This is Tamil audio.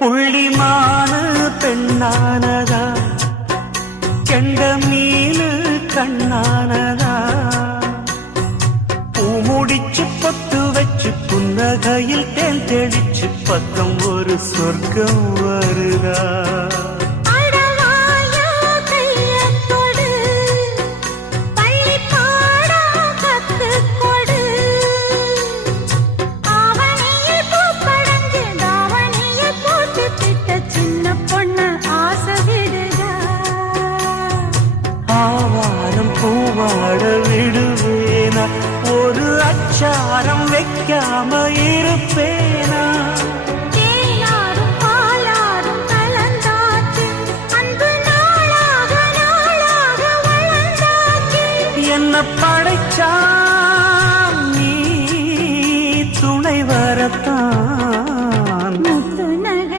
புள்ளிமானு பெண்ணானதா, கெண்ட மீனு கண்ணானதா, பூ முடிச்சு பொட்டு வச்சு புன்னகையில் தேன் தெளிச்சு பக்கம் ஒரு சொர்க்கம் வருதா.